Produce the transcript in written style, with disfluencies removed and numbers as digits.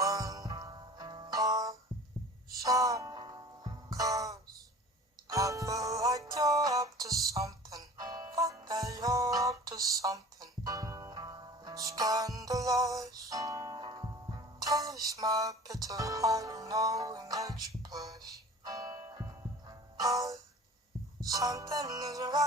One more shot, 'cause I feel like you're up to something. Fuck that you're up to something scandalous. Taste my bitter heart, you know it makes you blush. But something isn't right.